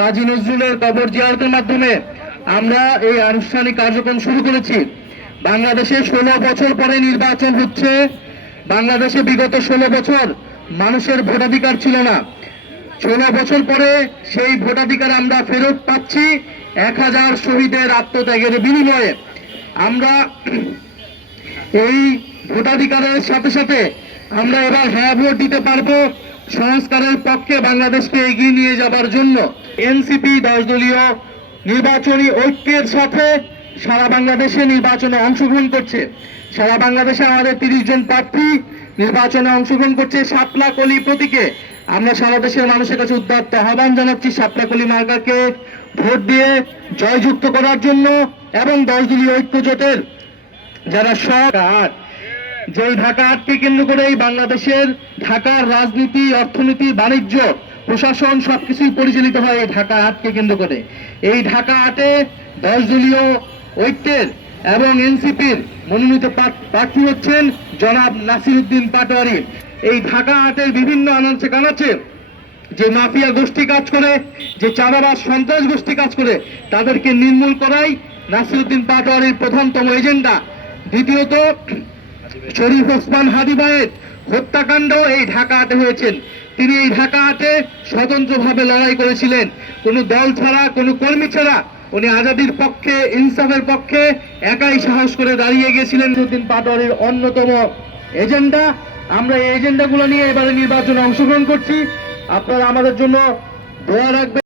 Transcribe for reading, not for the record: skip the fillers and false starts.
কাজী নজরুলের কবর জিয়ারতের মাধ্যমে আমরা এই আনুষ্ঠানিক কার্যক্রম শুরু করেছি। বাংলাদেশে 16 বছর পরে নির্বাচন হচ্ছে। বাংলাদেশে বিগত 16 বছর মানুষের ভোটাধিকার ছিল না। 16 বছর পরে সেই ভোটাধিকার আমরা ফেরত পাচ্ছি 1000 শহীদের আত্মত্যাগের বিনিময়ে। আমরা এই ভোটাধিকারের সাথে সাথে আমরা এবার হ্যাঁ ভোট দিতে পারবো সংস্কারের পক্ষে বাংলাদেশকে এগিয়ে নিয়ে যাবার জন্য। এনসিপি 10 দলীয় নির্বাচনী ঐক্যের সাথে সারা বাংলাদেশে নির্বাচনে অংশগ্রহণ করছে। সারা বাংলাদেশে আমাদের 30 জন প্রার্থী নির্বাচনে অংশগ্রহণ করছে। শাপলা কলি প্রতীকে আমরা সারা দেশের মানুষের কাছে উদাত্ত আহ্বান জানাচ্ছি শাপলা কলি মার্কাকে ভোট দিয়ে জয়যুক্ত করার জন্য। এবং 10 দলীয় ঐক্য জোটের যারা যেই ঢাকা আটকে কেন্দ্র করে এই বাংলাদেশের ঢাকার রাজনীতি, অর্থনীতি, বাণিজ্য, প্রশাসন সবকিছুই পরিচালিত হয় এই ঢাকা আটকে কেন্দ্র করে। এই ঢাকা আটে 10 দলীয় ঐক্যের এবং এনসিপির মনোনীত প্রার্থী হচ্ছেন জনাব নাসিরউদ্দিন পাটোয়ারি। এই ঢাকা আটের বিভিন্ন আনাচে কানাচে যে মাফিয়া গোষ্ঠী কাজ করে, যে চাঁদাবাজ সন্ত্রাস গোষ্ঠী কাজ করে, তাদেরকে নির্মূল করাই নাসিরউদ্দিন পাটোয়ারির প্রধানতম এজেন্ডা। দ্বিতীয়ত, শরীফ ওসমান হাদি ভাইয়ের হত্যাকাণ্ড এই ঢাকা আটে হয়েছেন। তিনি এই ঢাকা আটে স্বতন্ত্রভাবে লড়াই করেছিলেন, কোনো দল ছাড়া, কোনো কর্মী ছাড়া। উনি আজাদির পক্ষে, ইনসাফের পক্ষে একাই সাহস করে দাঁড়িয়ে গিয়েছিলেন। নাসিরউদ্দিন পাটোয়ারির অন্যতম এজেন্ডা। আমরা এই এজেন্ডাগুলো নিয়ে এবারে নির্বাচনে অংশগ্রহণ করছি। আপনারা আমাদের জন্য দোয়া রাখবেন।